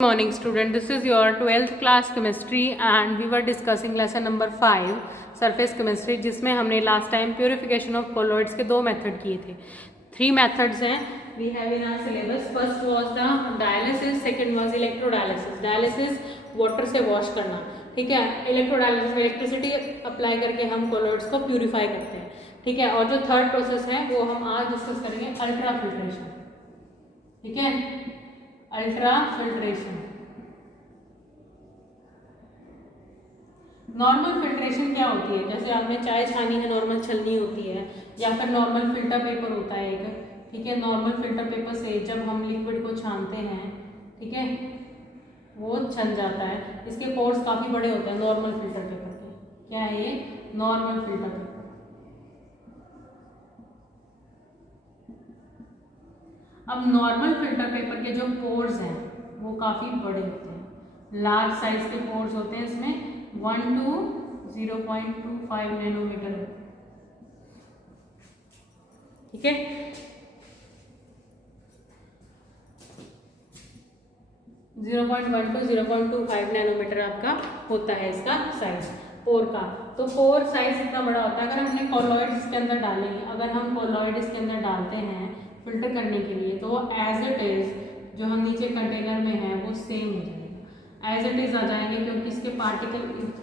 Morning student, this is your 12th class chemistry and we were discussing lesson number 5 surface chemistry, जिसमें हमने last time purification of colloids के दो method किए थे. 3 methods हैं we have in our syllabus. First was the dialysis, second was electrodialysis. Dialysis water से wash करना, ठीक है. electrodialysis में electricity अप्लाई करके हम colloids को purify करते हैं, ठीक है. और जो थर्ड प्रोसेस है वो हम आज डिस्कस करेंगे, अल्ट्रा फिल्ट्रेशन, ठीक है. Ultra filtration. नॉर्मल फिल्ट्रेशन क्या होती है? जैसे आपने चाय छानी है, नॉर्मल छलनी होती है, या फिर नॉर्मल फिल्टर पेपर होता है एक, ठीक है. नॉर्मल फिल्टर पेपर से जब हम लिक्विड को छानते हैं, ठीक है, वो छन जाता है. इसके पोर्स काफ़ी बड़े होते हैं नॉर्मल फिल्टर पेपर के. क्या है ये? Normal filter paper. अब नॉर्मल फिल्टर पेपर के जो पोर्स हैं वो काफ़ी बड़े होते हैं, लार्ज साइज के पोर्स होते हैं. इसमें 1 to 0.25 नैनोमीटर, ठीक है. जीरो 0.1 to 0.25 नैनोमीटर आपका होता है इसका साइज पोर का. तो पोर साइज इतना बड़ा होता है. अगर हमने कॉलॉइड इसके अंदर डालेंगे, अगर हम कॉलॉइड इसके अंदर डालते हैं फिल्टर करने के लिए, तो एज इट इज जो हम नीचे कंटेनर में है वो सेम हो जाएगा, एज इट इज आ जाएंगे, क्योंकि इसके पार्टिकल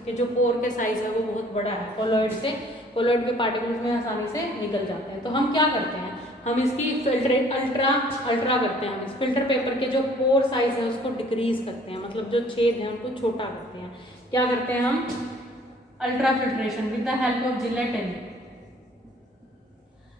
के जो पोर के साइज है वो बहुत बड़ा है. कॉलॉइड के पार्टिकल्स में आसानी से निकल जाते हैं. तो हम क्या करते हैं, हम इसकी अल्ट्रा करते हैं. हम इस फिल्टर पेपर के जो पोर साइज है उसको डिक्रीज करते हैं, मतलब जो छेद है उनको छोटा करते हैं. क्या करते हैं हम? Ultra filtration with the help of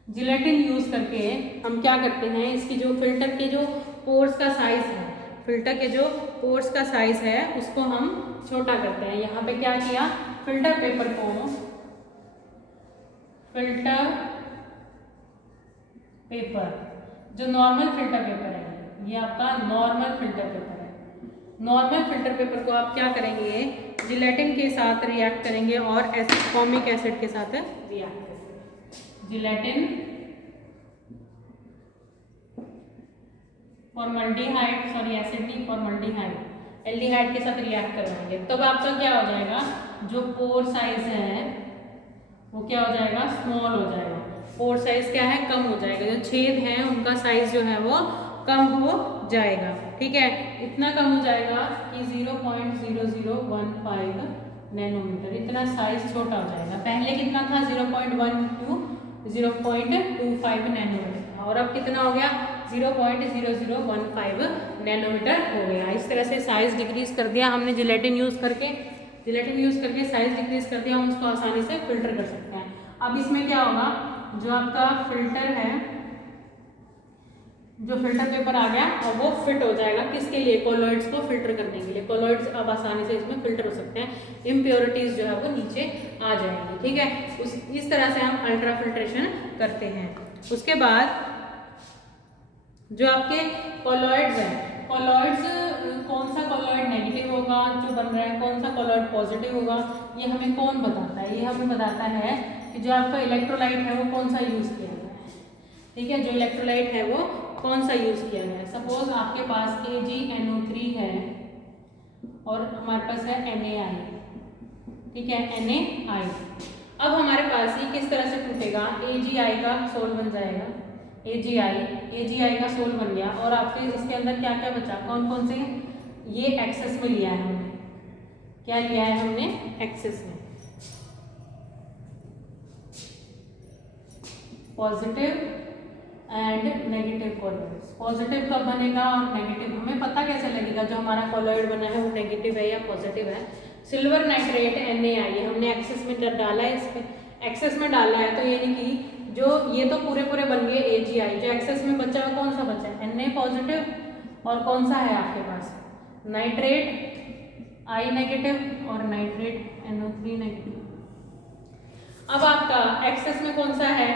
gelatin use करके हम क्या करते हैं, इसकी जो फिल्टर के जो पोर्स का साइज है, फिल्टर के जो पोर्स का साइज है उसको हम छोटा करते हैं. यहाँ पे क्या किया, फिल्टर पेपर को, फिल्टर पेपर जो नॉर्मल फिल्टर पेपर है, ये आपका नॉर्मल फिल्टर पेपर है. नॉर्मल फिल्टर पेपर को आप क्या करेंगे, जिलेटिन के साथ रिएक्ट करेंगे और फॉर्मिक एसिड के साथ रिएक्ट करेंगे. जिलेटिन, फॉर्मल्डिहाइड, सॉरी एसिड नहीं, फॉर्मल्डिहाइड, एल्डिहाइड के साथ रिएक्ट करवाएंगे. तब आपका क्या हो जाएगा, जो पोर साइज है वो क्या हो जाएगा, स्मॉल हो जाएगा. पोर साइज क्या है, कम हो जाएगा. जो छेद हैं उनका साइज जो है वो कम हो जाएगा, ठीक है. इतना कम हो जाएगा कि 0.0015 नैनोमीटर, इतना साइज छोटा हो जाएगा. पहले कितना था, 0.1 to 0.25 नैनोमीटर था, और अब कितना हो गया, 0.0015 नैनोमीटर हो गया. इस तरह से साइज डिक्रीज कर दिया हमने जिलेटिन यूज करके साइज डिक्रीज कर दिया. हम उसको आसानी से फिल्टर कर सकते हैं. अब इसमें क्या होगा, जो आपका फिल्टर है, जो फिल्टर पेपर आ गया और वो फिट हो जाएगा किसके लिए, कॉलॉइड्स को फिल्टर करने के लिए. कॉलॉइड्स अब आसानी से इसमें फिल्टर हो सकते हैं, इम्प्योरिटीज जो है वो नीचे आ जाएंगी, ठीक है. इस तरह से हम अल्ट्रा फिल्ट्रेशन करते हैं. उसके बाद जो आपके कॉलॉइड्स हैं, कॉलॉइड्स कौन सा कॉलॉइड नेगेटिव होगा जो बन रहा है, कौन सा कॉलॉइड पॉजिटिव होगा, ये हमें कौन बताता है, ये हमें बताता है कि जो आपका इलेक्ट्रोलाइट है वो कौन सा यूज किया गया है, ठीक है. जो इलेक्ट्रोलाइट है वो कौन सा यूज किया गया है. सपोज आपके पास AgNO3 है और हमारे पास है NaI, ठीक है, NaI. अब हमारे पास ये किस तरह से टूटेगा, AgI का सोल बन जाएगा, AgI का सोल बन गया. और आपके इसके अंदर क्या क्या बचा, कौन कौन से, ये एक्सेस में लिया है हमने, क्या लिया है हमने, एक्सेस में, positive and negative colloids. Positive कब बनेगा और नेगेटिव हमें पता कैसे लगेगा, जो हमारा कॉलॉइड बना है वो नेगेटिव है या पॉजिटिव है. सिल्वर नाइट्रेट NaI हमने एक्सेस में डाला है, इस पे एक्सेस में डाला है, तो यानी कि जो ये तो पूरे बन गए AgI, जो एक्सेस में बचा है कौन सा बचा है, Na पॉजिटिव, और कौन सा है आपके पास, नाइट्रेट I नेगेटिव और नाइट्रेट NO3 नेगेटिव. अब आपका एक्सेस में कौन सा है,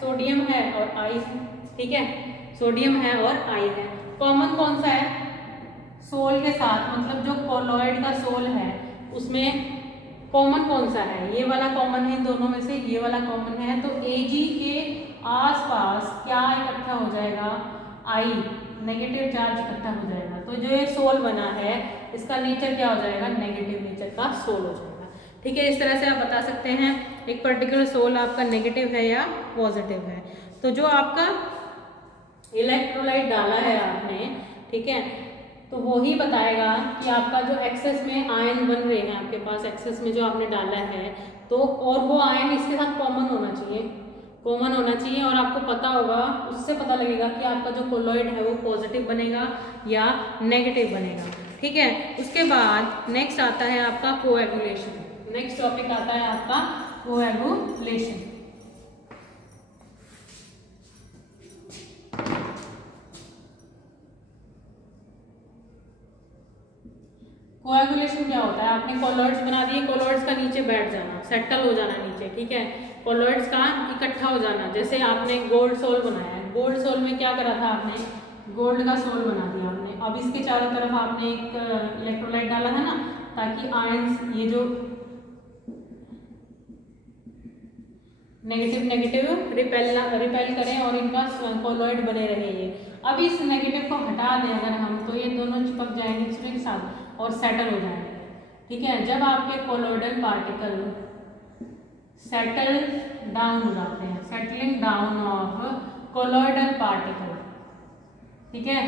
सोडियम है और I, ठीक है, सोडियम है और I है. कॉमन कौन सा है, सोल के साथ, मतलब जो कॉलॉइड का सोल है उसमें कॉमन कौन सा है, ये वाला कॉमन है इन दोनों में से, ये वाला कॉमन है. तो Ag के आसपास क्या इकट्ठा हो जाएगा, I नेगेटिव चार्ज इकट्ठा हो जाएगा. तो जो ये सोल बना है इसका नेचर क्या हो जाएगा, नेगेटिव नेचर का सोल हो जाएगा। ठीक है, इस तरह से आप बता सकते हैं एक पर्टिकुलर सोल आपका नेगेटिव है या पॉजिटिव है। तो जो आपका इलेक्ट्रोलाइट डाला है आपने, ठीक है, तो वो ही बताएगा कि आपका जो एक्सेस में आयन बन रहे हैं आपके पास, एक्सेस में जो आपने डाला है, तो और वो आयन इसके साथ कॉमन होना चाहिए, कॉमन होना चाहिए, और आपको पता होगा, उससे पता लगेगा कि आपका जो कोलॉइड है वो पॉजिटिव बनेगा या नेगेटिव बनेगा। ठीक है, उसके बाद नेक्स्ट आता है आपका कोएगुलेशन। नेक्स्ट टॉपिक आता है आपका कोएगुलेशन। कोएगुलेशन क्या होता है, आपने कोलॉइड्स बना दिए, कोलॉइड्स का नीचे बैठ जाना, सेटल हो जाना नीचे। ठीक है, कोलॉइड्स का इकट्ठा हो जाना। जैसे आपने गोल्ड सोल बनाया है, गोल्ड सोल में क्या करा था आपने, गोल्ड का सोल बना दिया आपने। अब इसके चारों तरफ आपने एक इलेक्ट्रोलाइट डाला है ना, ताकि आयंस ये जो नेगेटिव नेगेटिव रिपेल करें और इनका कोलॉइड बने रहे ये। अब इस नेगेटिव को हटा दें अगर हम, तो ये दोनों चिपक जाएंगे दूसरे के साथ और सेटल हो जाएंगे। ठीक है, जब आपके कोलॉइडल पार्टिकल सेटल डाउन हो जाते हैं, settling down of colloidal particle, ठीक है,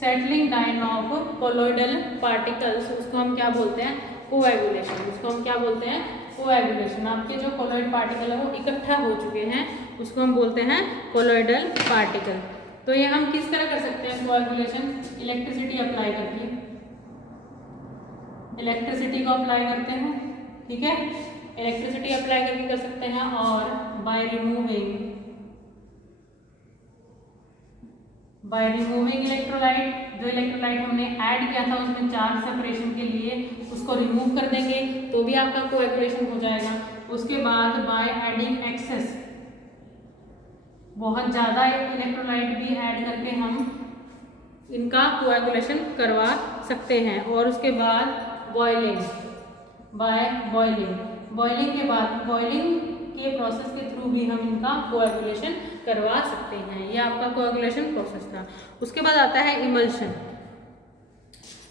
settling down of colloidal particles, उसको हम क्या बोलते हैं, कोएगुलेशन। उसको हम क्या बोलते हैं, कोएगुलेशन। आपके जो कोलॉइड पार्टिकल है वो इकट्ठा हो चुके हैं, उसको हम बोलते हैं कोलॉइडल पार्टिकल। तो ये हम किस तरह कर सकते हैं कोएगुलेशन, इलेक्ट्रिसिटी अप्लाई करके, इलेक्ट्रिसिटी को अप्लाई करते हैं। ठीक है, इलेक्ट्रिसिटी अप्लाई करके कर सकते हैं, और बाय रिमूविंग इलेक्ट्रोलाइट, जो इलेक्ट्रोलाइट हमने ऐड किया था उसमें चार्ज सेपरेशन के लिए, उसको रिमूव कर देंगे तो भी आपका कोएगुलेशन हो जाएगा। उसके बाद बाय एडिंग एक्सेस, बहुत ज़्यादा इलेक्ट्रोलाइट भी ऐड करके हम इनका कोएगुलेशन करवा सकते हैं। और उसके बाद बॉइलिंग, बाय बॉइलिंग के बाद, बॉइलिंग के प्रोसेस के थ्रू भी हम इनका कोएगुलेशन करवा सकते हैं। ये आपका कोएगुलेशन प्रोसेस था। उसके बाद आता है इमल्शन।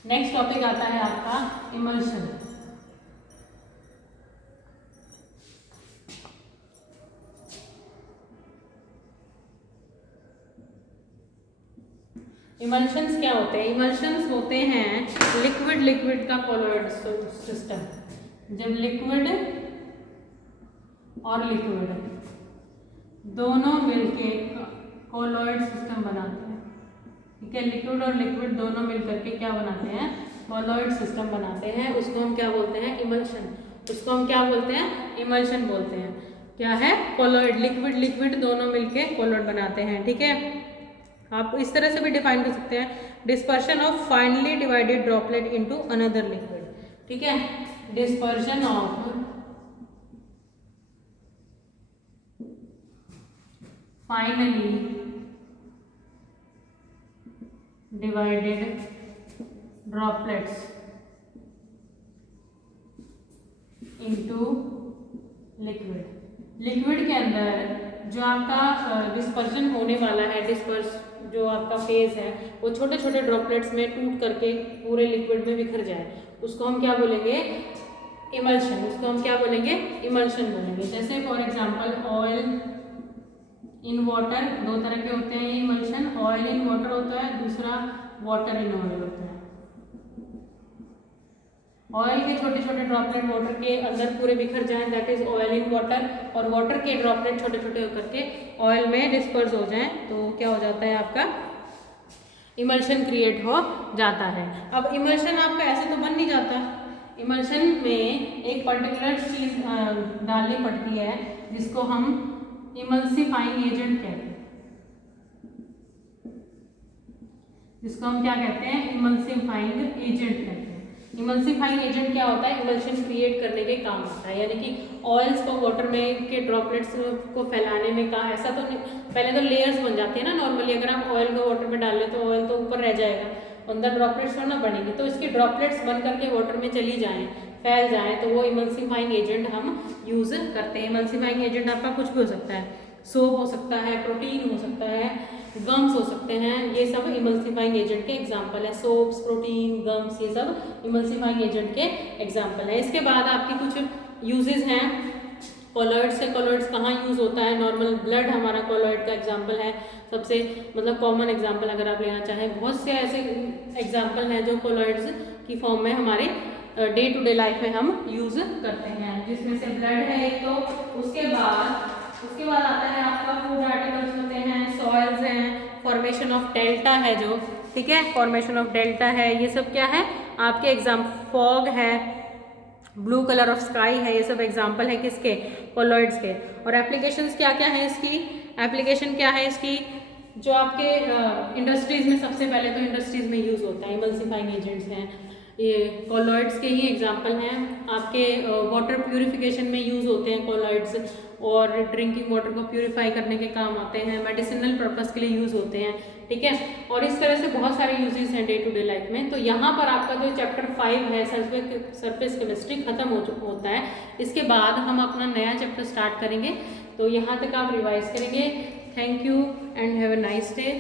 नेक्स्ट टॉपिक आता है आपका इमल्शन। इमल्शंस क्या होते हैं, इमल्शंस होते हैं लिक्विड का कोलॉइड सिस्टम। जब लिक्विड और लिक्विड दोनों मिलके कोलॉइड सिस्टम बनाते हैं। ठीक है, लिक्विड और लिक्विड दोनों मिलकर के क्या बनाते हैं, कोलॉइड सिस्टम बनाते हैं। उसको हम क्या बोलते हैं, इमल्शन। उसको हम क्या बोलते हैं, इमल्शन बोलते हैं। क्या है, कोलॉइड, लिक्विड दोनों मिलके कोलॉइड बनाते हैं। ठीक है, आप इस तरह से भी डिफाइन कर सकते हैं, dispersion of finally divided droplet into another liquid. ठीक है, dispersion of finally divided droplets into liquid के अंदर जो आपका डिस्पर्शन होने वाला है, जो आपका फेज है वो छोटे छोटे ड्रॉपलेट्स में टूट करके पूरे लिक्विड में बिखर जाए, उसको हम क्या बोलेंगे, इमल्शन। उसको हम क्या बोलेंगे, इमल्शन बोलेंगे। जैसे for example oil in water, दो तरह के होते हैं इमल्शन, ऑयल इन वाटर होता है, दूसरा वाटर इन ऑयल होता है। ऑयल के छोटे छोटे ड्रॉपलेट वाटर के अंदर पूरे बिखर जाएं, that is oil in water, और वाटर के ड्रॉपलेट छोटे छोटे होकर के ऑयल में डिस्पर्स हो जाएं, तो क्या हो जाता है, आपका इमल्शन क्रिएट हो जाता है। अब इमल्शन आपका ऐसे तो बन नहीं जाता, इमल्शन में एक पर्टिकुलर चीज डालनी पड़ती है जिसको हम इमल्सिफाइंग एजेंट कहते हैं। जिसको हम क्या कहते हैं, इमल्सिफाइंग एजेंट कहते हैं। इमल्सिफाइंग एजेंट क्या होता है, इमल्शन क्रिएट करने के काम आता है, यानी कि ऑयल्स को वाटर में के ड्रॉपलेट्स को फैलाने में काम, ऐसा तो नहीं, पहले तो लेयर्स बन जाती है ना नॉर्मली, अगर आप ऑयल को वाटर में डाल लें तो ऑयल तो ऊपर रह जाएगा, अंदर ड्रॉपलेट्स थोड़ा ना बनेंगे, तो इसके ड्रॉपलेट्स बन करके वाटर में चली जाएं, फैल जाएं, तो वो इमल्सिफाइंग एजेंट हम यूज करते हैं। इमल्सिफाइंग एजेंट आपका कुछ भी हो सकता है, सोप हो सकता है, प्रोटीन हो सकता है, गम्स हो सकते हैं, ये सब इमल्सिफाइंग एजेंट के एग्जाम्पल है। सोप्स, प्रोटीन, गम्स, ये सब इमल्सिफाइंग एजेंट के एग्जाम्पल है। इसके बाद आपकी कुछ यूजेस हैं कोलॉइड्स है। कोलॉइड्स कहाँ यूज़ होता है? नॉर्मल ब्लड हमारा कोलॉइड का एग्जाम्पल है, सबसे मतलब कॉमन एग्जाम्पल अगर आप लेना चाहें। बहुत से ऐसे एग्जाम्पल हैं जो कोलॉइड्स की फॉर्म में हमारे डे टू डे लाइफ में हम यूज़ करते हैं, जिसमें से ब्लड है एक तो, उसके बाद आता है आपका फूड आर्टिकल्स होते हैं, सॉइल्स हैं, फॉर्मेशन ऑफ डेल्टा है जो, ठीक है, फॉर्मेशन ऑफ डेल्टा है, ये सब क्या है आपके एग्जाम, फॉग है, ब्लू कलर ऑफ स्काई है, ये सब एग्जाम्पल है किसके? कोलॉइड्स के। और एप्लीकेशंस क्या क्या है इसकी? एप्लीकेशन क्या है इसकी? जो आपके इंडस्ट्रीज में सबसे पहले तो इंडस्ट्रीज में यूज़ होता है, इमल्सिफाइंग एजेंट्स हैं, ये कोलॉइड्स के ही एग्जाम्पल हैं। आपके वाटर प्यूरिफिकेशन में यूज़ होते हैं कोलॉइड्स, और ड्रिंकिंग वाटर को प्यूरिफाई करने के काम आते हैं, मेडिसिनल पर्पस के लिए यूज़ होते हैं, ठीक है। और इस तरह से बहुत सारे यूजेस हैं डे टू डे लाइफ में। तो यहाँ पर आपका जो चैप्टर 5 है सरफेस केमिस्ट्री खत्म होता है। इसके बाद हम अपना नया चैप्टर स्टार्ट करेंगे, तो यहाँ तक आप रिवाइज करेंगे। Thank you and have a nice day.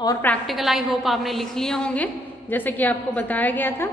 और प्रैक्टिकल आई होप आपने लिख लिए होंगे जैसे कि आपको बताया गया था।